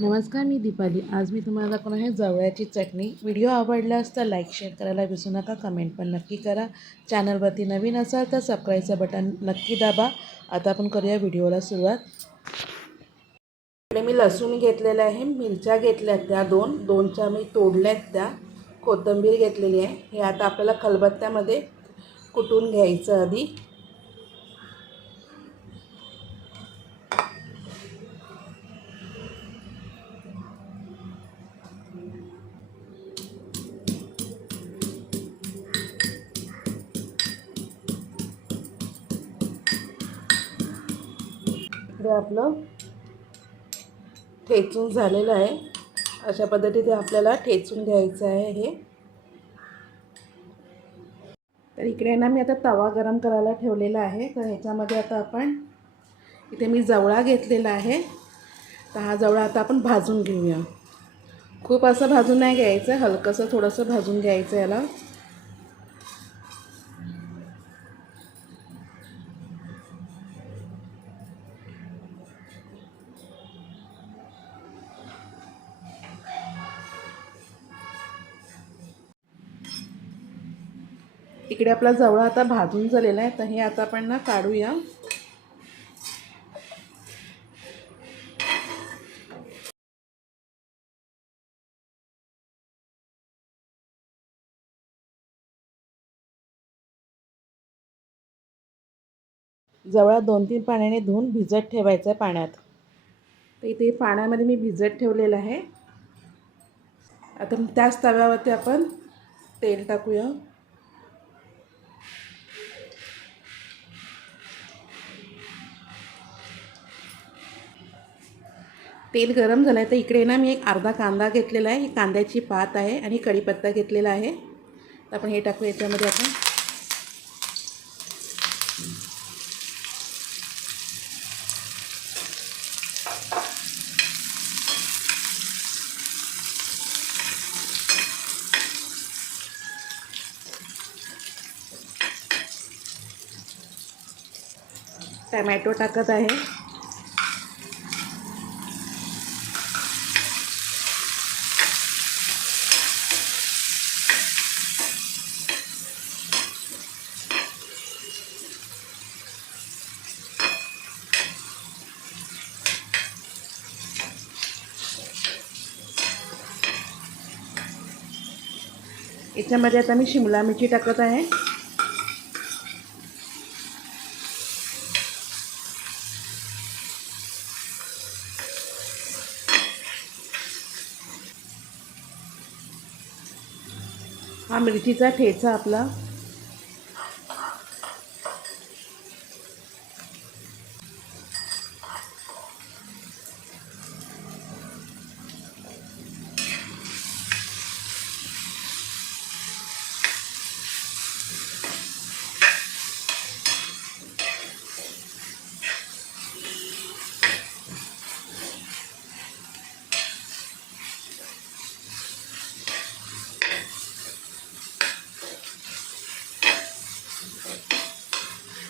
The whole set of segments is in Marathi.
नमस्कार, मी दीपाली. आज मी तुम्हाला दाखवणार आहे जवळ्याची चटणी. व्हिडिओ आवडल्यास तर लाईक शेअर करायला विसरू नका. कमेंट पण नक्की करा. चॅनलवरती नवीन असाल तर सबस्क्राईबचं बटन नक्की दाबा. आता आपण करूया व्हिडिओला सुरुवात. इकडे मी लसूण घेतलेलं आहे, मिरच्या घेतल्यात त्या दोनच्या मी तोडल्यात त्या, कोथिंबीर घेतलेली आहे. हे आता आपल्याला खलबत्त्यामध्ये कुटून घ्यायचं आधी. इकडे आपलं ठेचून झालेलं आहे. अशा पद्धतीने आपल्याला ठेचून घ्यायचं आहे हे. तर इकडे ना मी आता तवा गरम करायला ठेवलेला आहे. तर ह्याच्यामध्ये आता आपण इथे मी जवळा घेतलेला आहे. तर हा जवळा आता आपण भाजून घेऊया. खूप असं भाजून नाही घ्यायचं, हलकंसं थोडंसं भाजून घ्यायचं याला. इकडे आपला जवळा आता भाजून झालेला आहे. तर हे आता आपण ना काढूया. जवळा 2-3 पाण्याने धुवून भिजत ठेवायचं आहे पाण्यात. तर इथे पाण्यामध्ये मी भिजत ठेवलेलं आहे. आता त्याच तव्यावरती आपण तेल टाकूया. तेल गरम झालं आहे. तर इकडे ना मी एक अर्धा कांदा घेतलेला आहे. ही कांद्याची पात आहे आणि कढीपत्ता घेतलेला आहे. तर आपण हे टाकू याच्यामध्ये. आपण टमॅटो टाकत आहे. याच्यामध्ये आता मी शिमला मिरची टाकत आहे. हा मिरचीचा ठेचा आपला.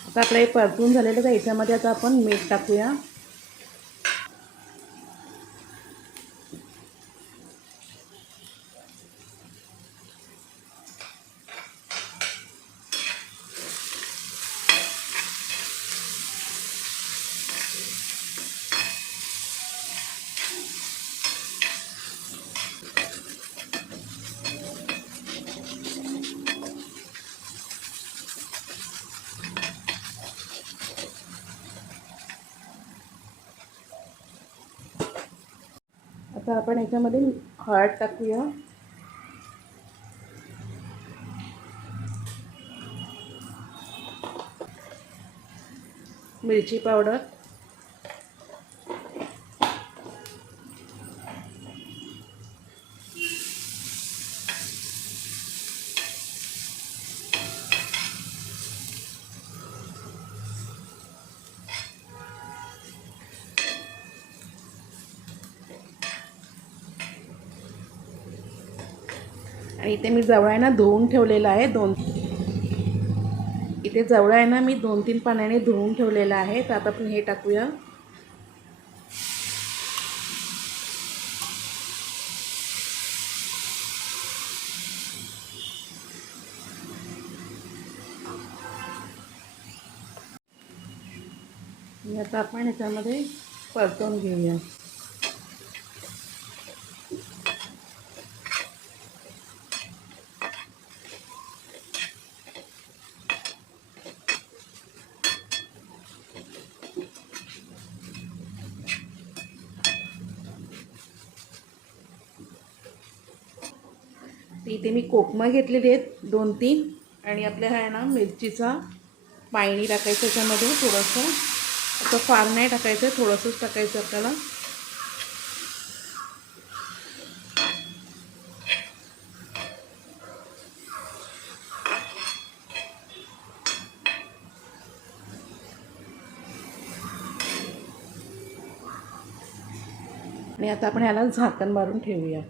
आता आपलं हे परतून झालेलं तर याच्यामध्ये आता आपण मीठ टाकूया. आता आपण याच्यामध्ये हळद टाकूया. मिरची पावडर, आणि इथे मी जवळा आहे ना धुवून ठेवलेला आहे. इथे जवळा आहे ना मी 2-3 पाण्याने धुवून ठेवलेला आहे. तर आता आपण हे टाकूया. आता आपण ह्याच्यामध्ये परतून घेऊया. इथे मी कोकमं घेतलेली आहेत 2-3 आणि आपल्या आहे ना मिरचीचा पाणी टाकायचं त्याच्यामध्ये थोडंसं. असं फार नाही टाकायचं, थोडंसंच टाकायचं आपल्याला. आणि आता आपण ह्याला झाकण मारून ठेवूया.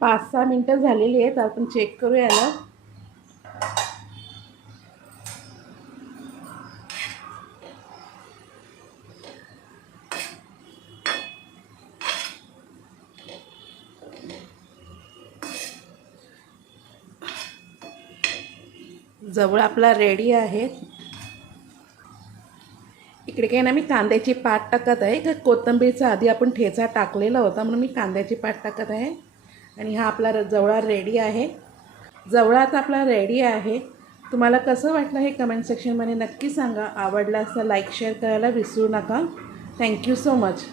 5-6 मिनटं झालेली आहेत. आपण चेक करूया याला. जवळ आपला रेडी आहे. इकडे काय ना मी कांद्याची पात टाकत आहे. का कोथिंबीरचा आधी आपण ठेचा टाकलेला होता म्हणून मी कांद्याची पात टाकत आहे. आणि हा आपला जवळा रेडी आहे. जवळा आता आपला रेडी आहे. तुम्हाला कसं वाटलं हे कमेंट सेक्शनमध्ये नक्की सांगा. आवडला असता लाईक शेअर करायला विसरू नका. Thank you so much.